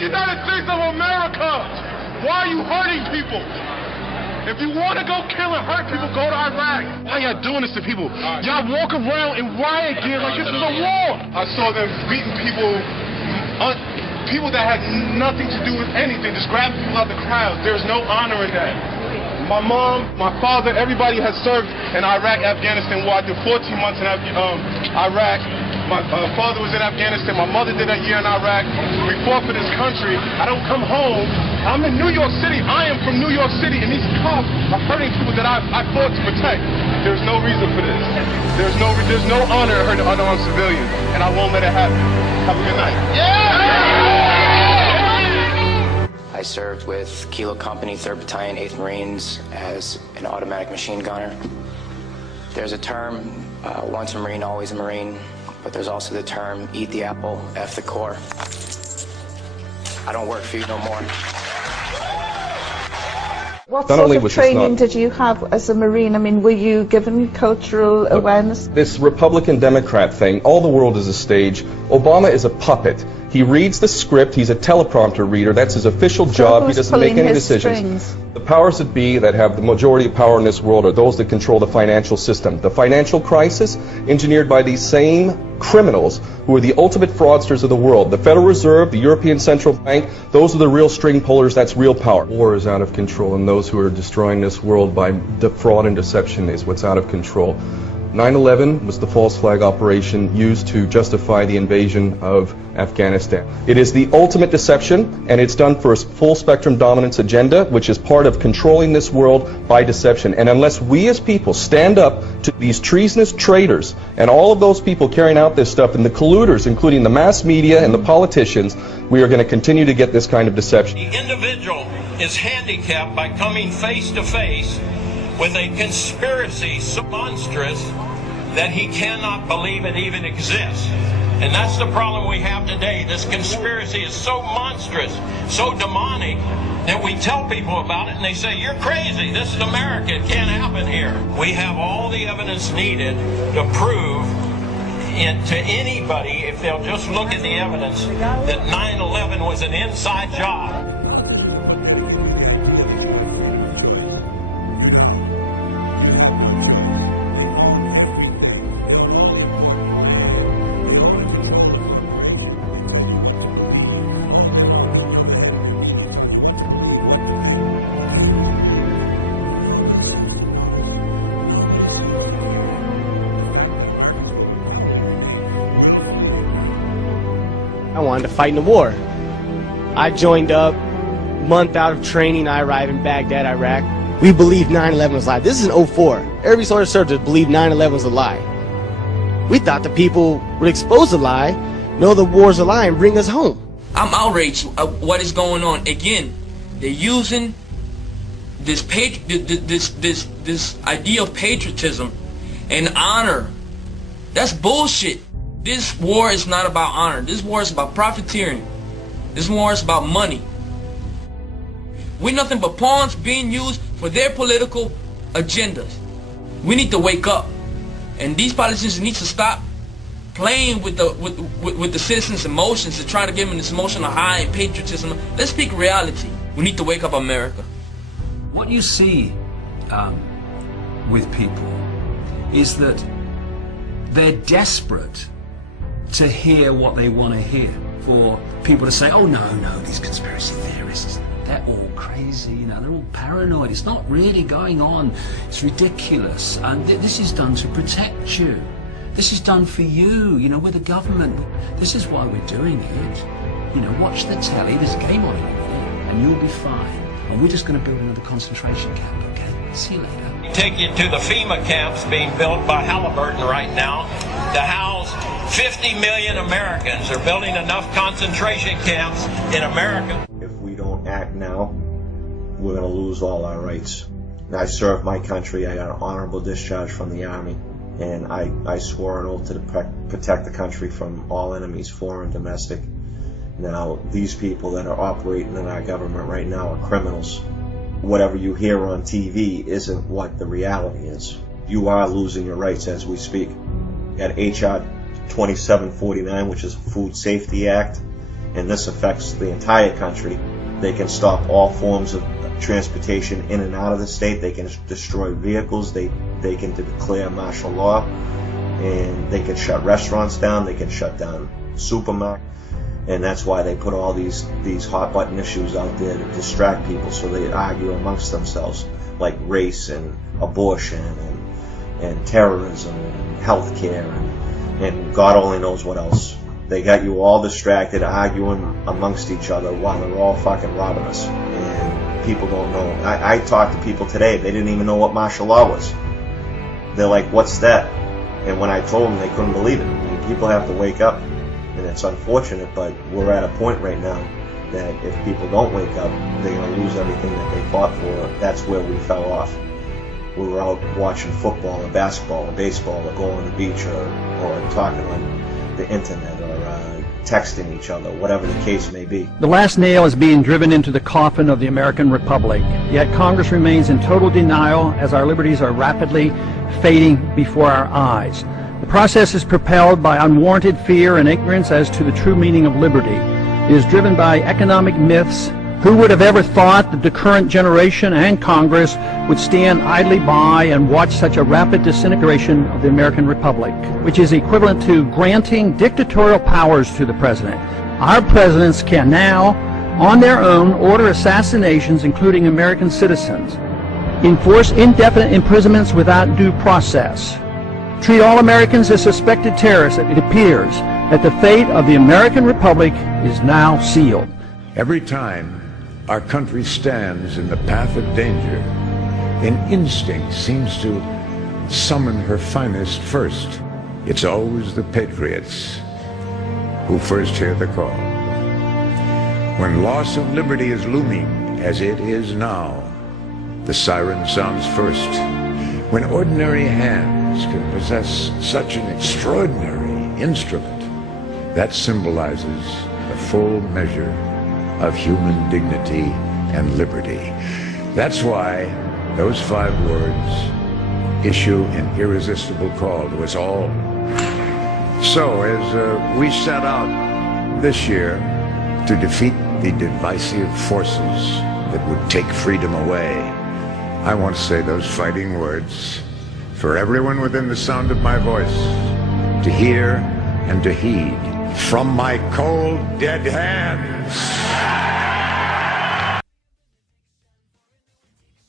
the United States of America. Why are you hurting people? If you want to go kill and hurt people, go to Iraq. Why y'all doing this to people? Y'all walk around in riot gear like this is a war. I saw them beating people, people that had nothing to do with anything, just grabbing people out the crowd. There's no honor in that. My mom, my father, everybody has served in Iraq, Afghanistan war. I did 14 months in Iraq. My father was in Afghanistan. My mother did a year in Iraq. We fought for this country. I don't come home. I'm in New York City. I am from New York City, and these cops are hurting people that I fought to protect. There's no reason for this. There's no honor in hurting unarmed civilians, and I won't let it happen. Have a good night. I served with Kilo Company, 3rd Battalion, 8th Marines as an automatic machine gunner. There's a term, once a Marine, always a Marine, but there's also the term, eat the apple, F the core. I don't work for you no more. What sort of training did you have as a Marine? I mean, were you given cultural awareness? This Republican-Democrat thing, all the world is a stage. Obama is a puppet. He reads the script, he's a teleprompter reader, that's his official job, he doesn't make any decisions. Strings? The powers that be that have the majority of power in this world are those that control the financial system. The financial crisis engineered by these same criminals who are the ultimate fraudsters of the world. The Federal Reserve, the European Central Bank, those are the real string pullers, that's real power. War is out of control, and those who are destroying this world by fraud and deception is what's out of control. 9/11 was the false flag operation used to justify the invasion of Afghanistan. It is the ultimate deception, and it's done for a full spectrum dominance agenda, which is part of controlling this world by deception. And unless we as people stand up to these treasonous traitors and all of those people carrying out this stuff and the colluders, including the mass media and the politicians, we are going to continue to get this kind of deception. The individual is handicapped by coming face to face with a conspiracy so monstrous that he cannot believe it even exists. And that's the problem we have today. This conspiracy is so monstrous, so demonic, that we tell people about it and they say, you're crazy, this is America, it can't happen here. We have all the evidence needed to prove to anybody, if they'll just look at the evidence, that 9/11 was an inside job. I wanted to fight in the war. I joined up, month out of training, I arrived in Baghdad, Iraq. We believed 9/11 was a lie. This is in 04. Every soldier served believed 9/11 was a lie. We thought the people would expose the lie, know the war's a lie, and bring us home. I'm outraged at what is going on. Again, they're using this idea of patriotism and honor. That's bullshit. This war is not about honor. This war is about profiteering. This war is about money. We're nothing but pawns being used for their political agendas. We need to wake up, and these politicians need to stop playing with the citizens' emotions and trying to give them this emotional high and patriotism. Let's speak reality. We need to wake up America. What you see with people is that they're desperate to hear what they want to hear. For people to say, oh no, these conspiracy theorists, they're all crazy, you know, they're all paranoid, it's not really going on, it's ridiculous, and this is done to protect you, this is done for you, you know, we're the government, this is why we're doing it, you know, watch the telly, there's a game on in a minute, and you'll be fine, and we're just going to build another concentration camp, okay, see you later. Take you to the FEMA camps being built by Halliburton right now to house 50 million Americans. They're building enough concentration camps in America. If we don't act now, we're going to lose all our rights. And I served my country. I got an honorable discharge from the Army, and I swore an oath to protect the country from all enemies, foreign, domestic. Now, these people that are operating in our government right now are criminals. Whatever you hear on TV isn't what the reality is. You are losing your rights as we speak. You got H.R. 2749, which is a Food Safety Act. and this affects the entire country. They can stop all forms of transportation in and out of the state. They can destroy vehicles. They can declare martial law, and they can shut restaurants down. They can shut down supermarkets. And that's why they put all these hot button issues out there to distract people, so they argue amongst themselves, like race and abortion and terrorism and healthcare and God only knows what else. They got you all distracted, arguing amongst each other while they're all fucking robbing us. And people don't know. I talked to people today, they didn't even know what martial law was. They're like, what's that? And when I told them, they couldn't believe it. I mean, people have to wake up. And it's unfortunate, but we're at a point right now that if people don't wake up, they're going to lose everything that they fought for. That's where we fell off. We were out watching football or basketball or baseball or going to the beach or talking on the internet or texting each other, whatever the case may be. The last nail is being driven into the coffin of the American Republic, yet Congress remains in total denial as our liberties are rapidly fading before our eyes. The process is propelled by unwarranted fear and ignorance as to the true meaning of liberty. It is driven by economic myths. Who would have ever thought that the current generation and Congress would stand idly by and watch such a rapid disintegration of the American Republic, which is equivalent to granting dictatorial powers to the president. Our presidents can now, on their own, order assassinations, including American citizens, enforce indefinite imprisonments without due process, treat all Americans as suspected terrorists. It appears that the fate of the American Republic is now sealed. Every time our country stands in the path of danger, an instinct seems to summon her finest first. It's always the patriots who first hear the call. When loss of liberty is looming, as it is now, the siren sounds first. When ordinary hands can possess such an extraordinary instrument, that symbolizes the full measure of human dignity and liberty. That's why those 5 words issue an irresistible call to us all. So as we set out this year to defeat the divisive forces that would take freedom away, I want to say those fighting words for everyone within the sound of my voice to hear and to heed. From my cold, dead hands,